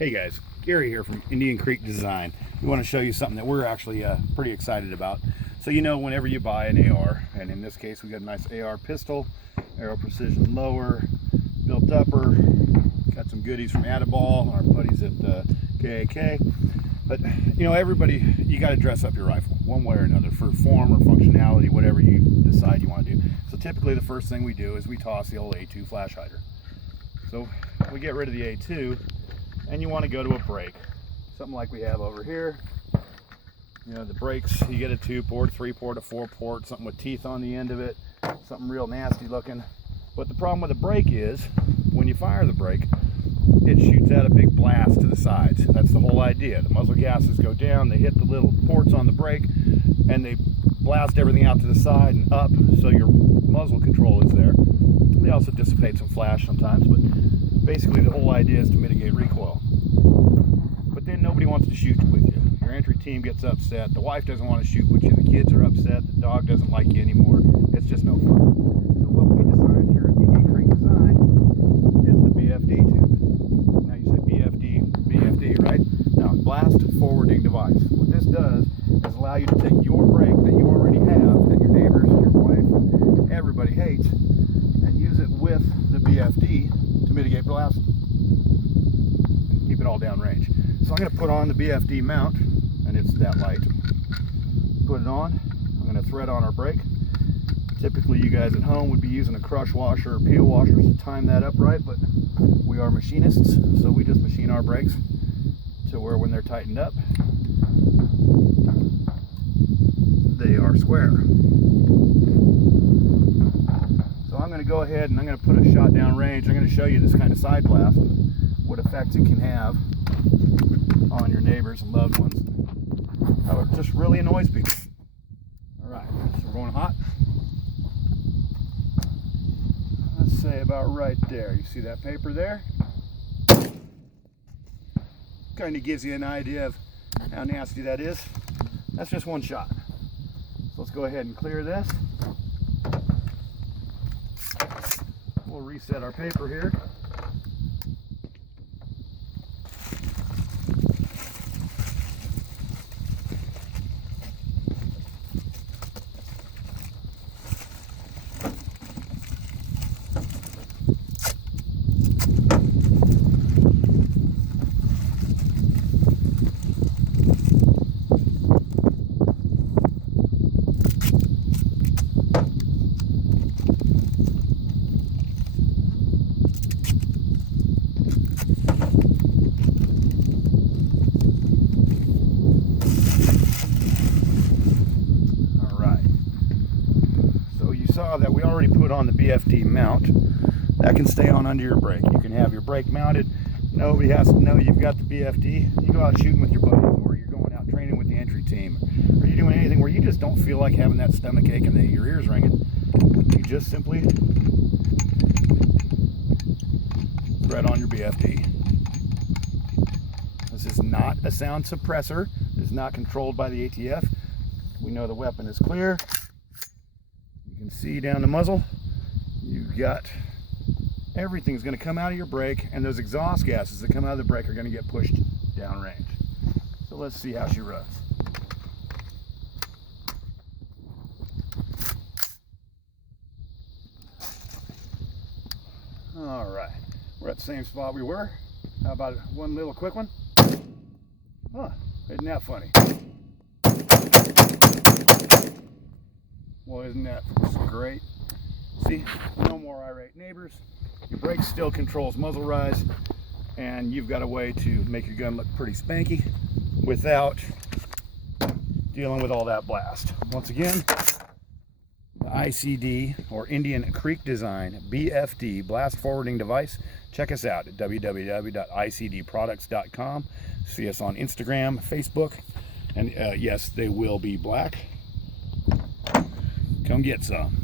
Hey guys, Gary here from Indian Creek Design. We want to show you something that we're actually pretty excited about. So you know, whenever you buy an AR, and in this case we got a nice AR pistol, Aero Precision lower, built upper, got some goodies from Adiball, our buddies at KAK. But you know, everybody, you got to dress up your rifle one way or another for form or functionality, whatever you decide you want to do. So typically the first thing we do is we toss the old A2 flash hider. So we get rid of the A2 and you want to go to a brake, something like we have over here. You know, the brakes, you get a 2-port, 3-port, a 4-port, something with teeth on the end of it, something real nasty looking. But the problem with the brake is when you fire the brake, it shoots out a big blast to the sides. That's the whole idea. The muzzle gases go down, they hit the little ports on the brake, and they blast everything out to the side and up, so your muzzle control is there. They also dissipate some flash sometimes, but basically the whole idea is to mitigate recoil. But then nobody wants to shoot with you. Your entry team gets upset, the wife doesn't want to shoot with you, the kids are upset, the dog doesn't like you anymore. It's just no fun. So what we designed here at Indian Creek Design is the BFD tube. Now you say BFD, right? Now, blast forwarding device. What this does is allow you to take your brake that you already have, that your neighbors, your wife, everybody hates, and use it with the BFD to mitigate blast and keep it all downrange. So I'm going to put on the BFD mount, and it's that light. Put it on. I'm going to thread on our brake. Typically you guys at home would be using a crush washer or peel washers to time that up right, but we are machinists, so we just machine our brakes to where when they're tightened up, they are square. So I'm going to go ahead and I'm going to put a shot down range. I'm going to show you this kind of side blast, what effects it can have on your neighbors and loved ones, how it just really annoys people. Alright, so we're going hot. Let's say about right there. You see that paper there? Kind of gives you an idea of how nasty that is. That's just one shot. So let's go ahead and clear this. We'll reset our paper here. That we already put on the BFD mount that can stay on under your brake. You can have your brake mounted. Nobody has to know you've got the BFD. You go out shooting with your buddies, or you're going out training with the entry team, or you're doing anything where you just don't feel like having that stomach ache and your ears ringing. You just simply thread on your BFD. This is not a sound suppressor. It is not controlled by the ATF. We know the weapon is clear. You can see down the muzzle, you've got everything's going to come out of your brake, and those exhaust gases that come out of the brake are going to get pushed downrange. So let's see how she runs. All right, we're at the same spot we were. How about one little quick one? Huh, isn't that funny? Well, isn't that great? See, no more irate neighbors. Your brake still controls muzzle rise, and you've got a way to make your gun look pretty spanky without dealing with all that blast. Once again, the ICD, or Indian Creek Design BFD blast forwarding device. Check us out at www.icdproducts.com. See us on Instagram, Facebook, and yes, they will be black. Come get some.